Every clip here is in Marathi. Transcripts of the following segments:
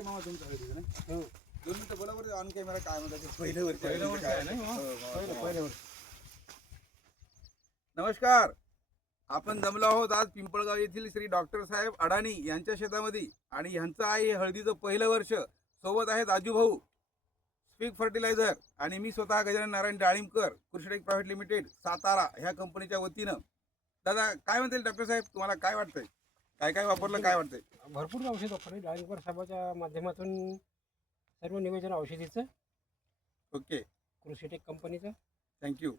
आहे मामा तुमचं हळदीचं ना? हो. 2 मिनिटं बोला बरं ऑन कॅमेरा काय म्हणतात ते. पहिलं वर्ष आहे ना? पहिलं वर्ष. नमस्कार, आपण जमलो आहोत आज पिंपळगाव येथील श्री डॉक्टर साहेब अडाणी यांच्या शेतामध्ये आणि यांचं आहे हळदीचं पहिलं वर्ष. सोबत आहेत आजू भाऊ स्पीक फर्टिलायझर आणि मी स्वतः गजानन नारायण डाळिंबकर कृषिटेक प्रायव्हेट लिमिटेड सातारा ह्या कंपनीच्या वतीनं. दादा काय म्हणते डॉक्टर साहेब, तुम्हाला काय वाटतंय, काय काय वापरलं, काय वाटतंय? भरपूर औषध वापरले डाळिंबर साहेबाच्या माध्यमातून, सर्व नियोजन औषधीचं ओके, कृषिटेक कंपनीचं. थँक्यू.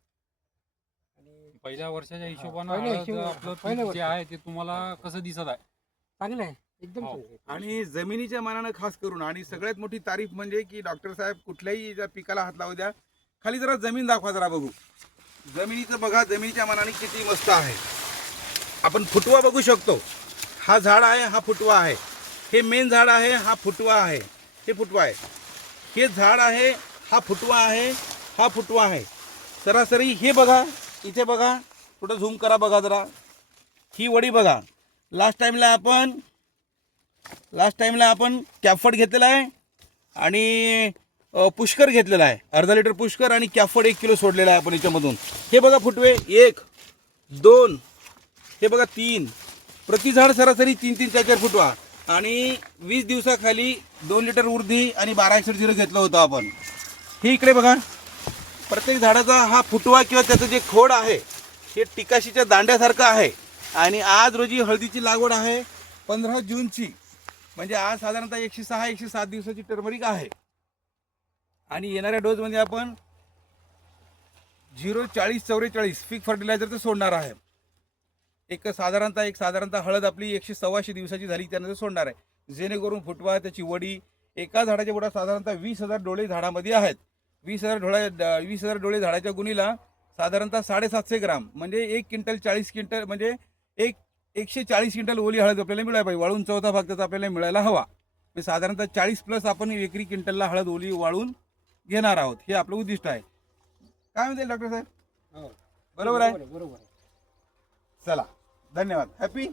पहिल्या वर्षाच्या हिशोबानं पहिल्या हळद हिशोबानं, आपलं पहिल्या पीक जे वर्षी. आहे ते तुम्हाला कसं दिसत आहे? चांगलं आहे, एकदम हो. चांगलं आहे. आणि जमिनीच्या मानानं खास करून आणि सगळ्यात मोठी तारीफ म्हणजे की डॉक्टर साहेब कुठल्याही ज्या पिकाला हात लावू द्या, खाली जरा जमीन दाखवा, जरा बघू जमिनीचं. बघा जमिनीच्या मानाने किती मस्त आहे. आपण फुटवा बघू शकतो. हा झाड आहे, हा फुटवा आहे. हे मेन झाड आहे, हा फुटवा आहे. हे फुटवा आहे. हे झाड आहे, हा फुटवा आहे, हा फुटवा आहे. सरासरी हे बघा, इथे बघा, थोडं झूम करा बघा जरा. ही वडी बघा. लास्ट टाइमला आपण कॅफड घेतलेला आहे आणि पुष्कर घेतलेला आहे. अर्धा लिटर पुष्कर आणि कॅफड 1 किलो सोडलेला आहे आपण याच्यामधून. हे बघा फुटवे 1 2, हे बघा 3. प्रति झाड सरासरी 3-3 4-4 फुटवा. आणि 20 दिवसाखाली 2 लिटर उर्धी आणि 1261 घेतलं होतं आपण. हे इकडे बघा, प्रत्येक झाडाचा हा फुटवा किंवा त्याचं जे खोड आहे हे टिकाशीच्या दांड्यासारखं आहे. आणि आज रोजी हळदीची लागवड आहे 15 जूनची, म्हणजे आज साधारणतः 106-107 दिवसाची टर्मरिक आहे. आणि येणाऱ्या डोसमध्ये आपण 0-40-44 पीक फर्टिलायझरचं सोडणार आहे. एक साधारणतः हळद आपली 100-125 दिवसाची झाली त्यानंतर सोडणार आहे, जेणेकरून फुटवा, त्याची वडी. एका झाडाच्या बुडात साधारणतः 20,000 डोळे झाडामध्ये आहेत. 20,000 डोळे झाडाच्या गुणीला साधारणतः 750 ग्राम, म्हणजे 1 क्विंटल 40 क्विंटल, म्हणजे 140 क्विंटल ओली हळद आपल्याला मिळायला पाहिजे. वाळून चौथा भाग त्याचा आपल्याला मिळायला हवा. म्हणजे साधारणतः 40+ आपण एकरी क्विंटलला हळद ओली वाळून घेणार आहोत. हे आपलं उद्दिष्ट आहे. काय म्हणते डॉक्टर साहेब? हो. बरोबर आहे. बरोबर आहे. चला, धन्यवाद. हॅपी.